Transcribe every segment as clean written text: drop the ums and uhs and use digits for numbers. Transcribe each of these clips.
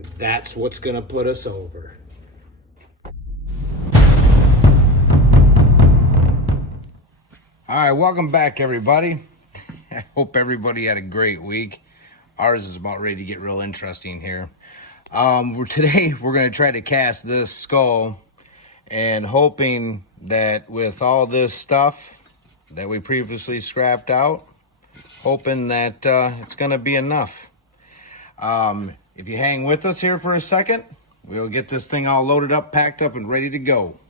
And that's what's going to put us over. All right, welcome back, everybody. I hope everybody had a great week. Ours is about ready to get real interesting here. Today, we're going to try to cast this skull, and hoping that with all this stuff that we previously scrapped out, hoping that it's going to be enough. If you hang with us here for a second, we'll get this thing all loaded up, packed up, and ready to go.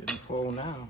Getting full now.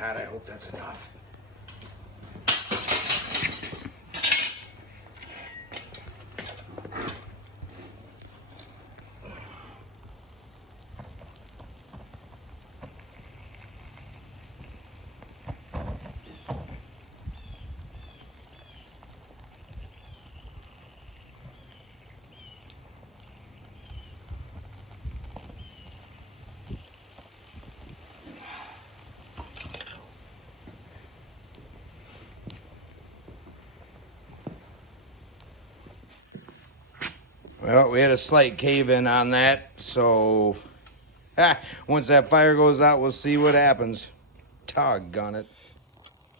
God, I hope that's enough. Well, we had a slight cave-in on that, so once that fire goes out, we'll see what happens. Doggone it.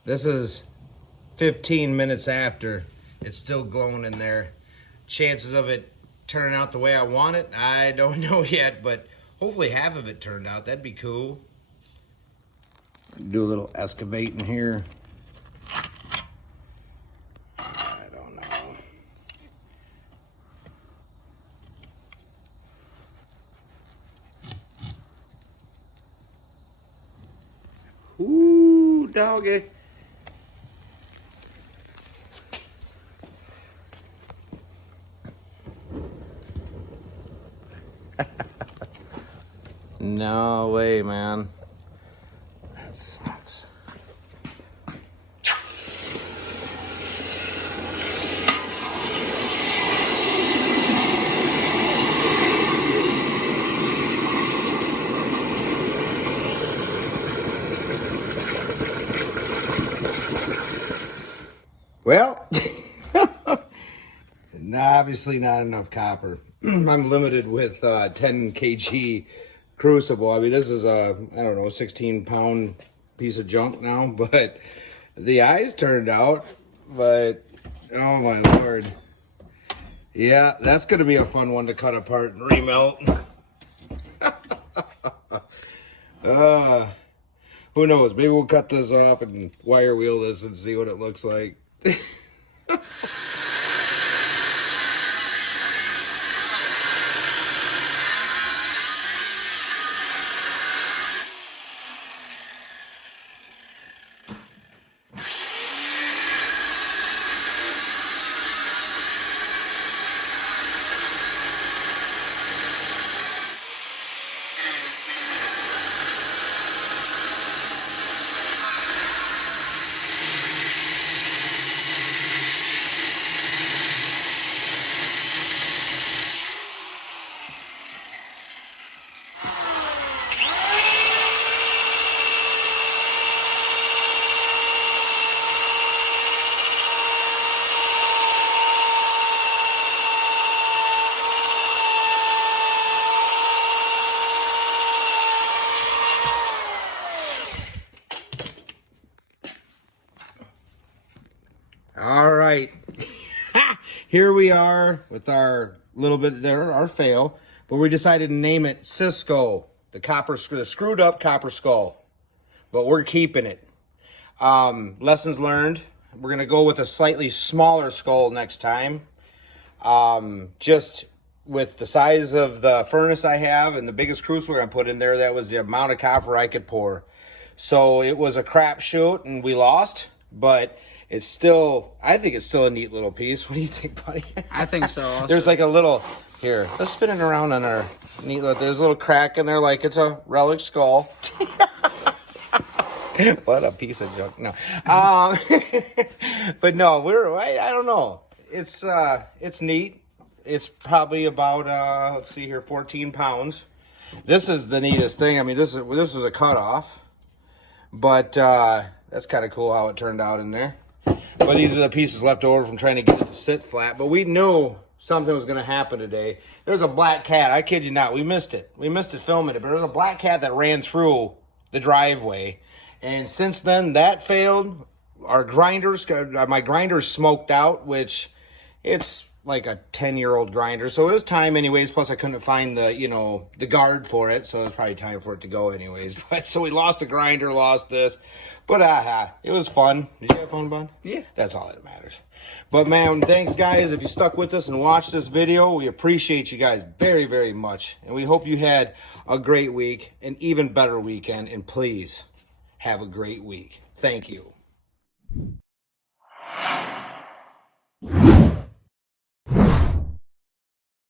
This is 15 minutes after. It's still glowing in there. Chances of it turning out the way I want it, I don't know yet, but hopefully half of it turned out. That'd be cool. Do a little excavating here. I don't know. Ooh, doggy. No way, man. That sucks. Well, obviously not enough copper. I'm limited with 10 kg crucible. I mean, this is a, I don't know, 16-pound piece of junk now, but the eyes turned out, but oh my Lord. Yeah, that's going to be a fun one to cut apart and remelt. Who knows? Maybe we'll cut this off and wire wheel this and see what it looks like. All right, here we are with our little bit there, our fail, but we decided to name it Cisco, the screwed up copper skull, but we're keeping it. Lessons learned. We're gonna go with a slightly smaller skull next time. Just with the size of the furnace I have and the biggest crucible I put in there, that was the amount of copper I could pour. So it was a crapshoot and we lost, but it's still, I think it's still a neat little piece. What do you think, buddy? I think so also. There's like a little, here, let's spin it around on our neat little, there's a little crack in there like it's a relic skull. What a piece of junk. No. But no, I don't know. It's neat. It's probably about, let's see here, 14 pounds. This is the neatest thing. I mean, this is a cutoff. But that's kind of cool how it turned out in there. But these are the pieces left over from trying to get it to sit flat. But we knew something was going to happen today. There's a black cat. I kid you not. We missed it. We missed it filming it. But there was a black cat that ran through the driveway. And since then, that failed. Our grinders, my grinder's smoked out, which it's like a 10-year-old grinder. So it was time anyways. Plus, I couldn't find the guard for it. So it was probably time for it to go anyways. But so we lost the grinder, lost this. But it was fun. Did you have fun, bud? Yeah. That's all that matters. But man, thanks guys. If you stuck with us and watched this video, we appreciate you guys very, very much. And we hope you had a great week, an even better weekend. And please, Have a great week. Thank you.